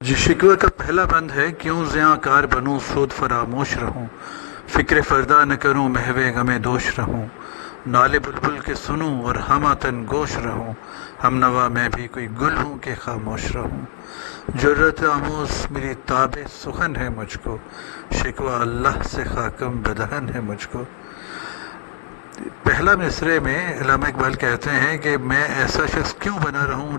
جی، شکوہ کا پہلا بند ہے: کیوں زیاں کار بنوں سود فراموش رہوں، فکر فردا نہ کروں محو غم دوش رہوں، نالے بلبل کے سنوں اور ہمہ تن گوش رہوں، ہم نوا میں بھی کوئی گل ہوں کہ خاموش رہوں، جرت آموز میری تاب سخن ہے مجھ کو، شکوہ اللہ سے خاکم بدہن ہے مجھ کو۔ پہلا مصرعے میں علامہ اقبال کہتے ہیں کہ میں ایسا شخص کیوں بنا رہوں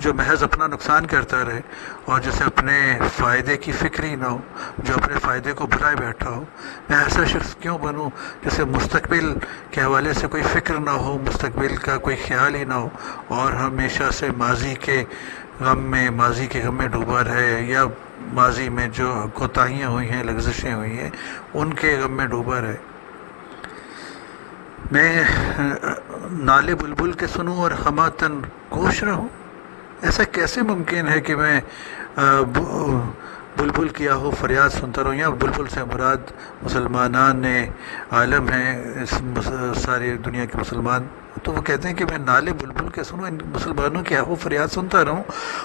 جو محض اپنا نقصان کرتا رہے اور جسے اپنے فائدے کی فکر ہی نہ ہو، جو اپنے فائدے کو بھلائے بیٹھا ہو۔ میں ایسا شخص کیوں بنوں جسے مستقبل کے حوالے سے کوئی فکر نہ ہو، مستقبل کا کوئی خیال ہی نہ ہو، اور ہمیشہ سے ماضی کے غم میں ڈوبا رہے، یا ماضی میں جو کوتاہیاں ہوئی ہیں، لغزشیں ہوئی ہیں، ان کے غم میں ڈوبا رہے۔ میں نالے بلبل کے سنوں اور ہمہ تن گوش رہوں۔ ایسا کیسے ممکن ہے کہ میں بلبل کی آہو فریاد سنتا رہوں؟ یا بلبل سے مراد مسلمانان عالم ہیں، اس ساری دنیا کے مسلمان، تو وہ کہتے ہیں کہ میں نالے بلبل کے سنوں، ان مسلمانوں کی آہو فریاد سنتا رہوں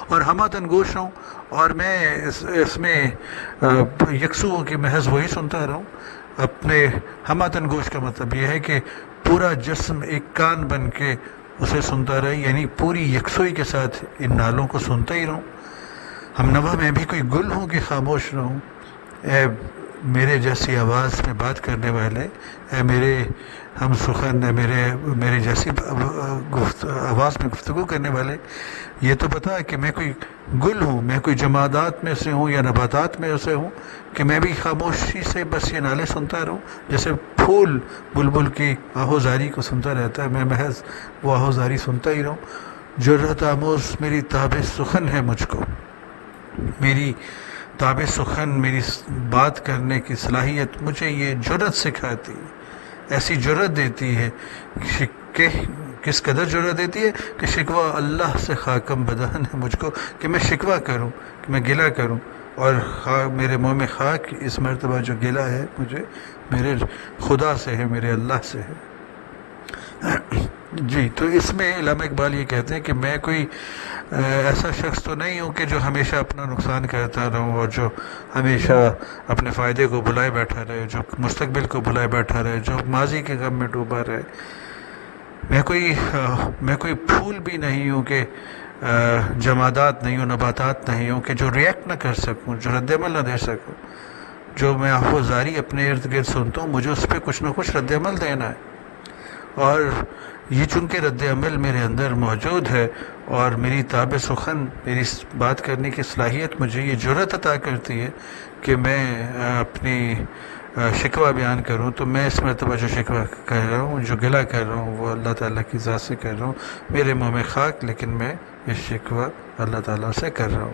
اور ہمہ تن گوش رہوں، اور میں اس میں یکسو ہوں کہ محض وہی سنتا رہوں۔ اپنے ہمہ تن گوش کا مطلب یہ ہے کہ پورا جسم ایک کان بن کے اسے سنتا رہے، یعنی پوری یکسوئی کے ساتھ ان نالوں کو سنتا ہی رہوں۔ ہم نوا میں بھی کوئی گل ہوں کہ خاموش رہوں۔ اے میرے جیسی آواز میں بات کرنے والے، اے میرے ہم سخن، اے میرے جیسی آواز میں گفتگو کرنے والے، یہ تو بتا کہ میں کوئی گل ہوں، میں کوئی جمادات میں سے ہوں یا نباتات میں سے ہوں کہ میں بھی خاموشی سے بس یہ نالے سنتا رہوں؟ جیسے پھول بلبل کی آہوزاری کو سنتا رہتا ہے، میں محض وہ آہوزاری سنتا ہی رہوں۔ جرت آموز میری تاب سخن ہے مجھ کو، میری تاب سخن، میری بات کرنے کی صلاحیت مجھے یہ جرت سکھاتی ہے، ایسی جرت دیتی ہے کہ کس قدر جرت دیتی ہے کہ شکوہ اللہ سے خاکم بدہن ہے مجھ کو، کہ میں شکوہ کروں، کہ میں گلہ کروں، اور میرے منہ میں خاک اس مرتبہ جو گلہ ہے مجھے میرے خدا سے ہے، میرے اللہ سے ہے۔ جی، تو اس میں علامہ اقبال یہ کہتے ہیں کہ میں کوئی ایسا شخص تو نہیں ہوں کہ جو ہمیشہ اپنا نقصان کرتا رہوں اور جو ہمیشہ اپنے فائدے کو بھلائے بیٹھا رہے، جو مستقبل کو بھلائے بیٹھا رہے، جو ماضی کے غم میں ڈوبا رہے۔ میں کوئی پھول بھی نہیں ہوں کہ جمادات نہیں ہوں، نباتات نہیں ہوں کہ جو ریئیکٹ نہ کر سکوں، جو رد عمل نہ دے سکوں۔ جو میں آہوزاری اپنے ارد گرد سنتا ہوں، مجھے اس پہ کچھ نہ کچھ رد عمل دینا ہے، اور یہ چونکہ رد عمل میرے اندر موجود ہے اور میری تاب سخن، میری بات کرنے کی صلاحیت مجھے یہ جرأت عطا کرتی ہے کہ میں اپنی شکوہ بیان کروں، تو میں اس مرتبہ جو شکوہ کر رہا ہوں، جو گلہ کر رہا ہوں، وہ اللہ تعالیٰ کی ذات سے کر رہا ہوں۔ میرے منہ میں خاک، لیکن میں یہ شکوہ اللہ تعالیٰ سے کر رہا ہوں۔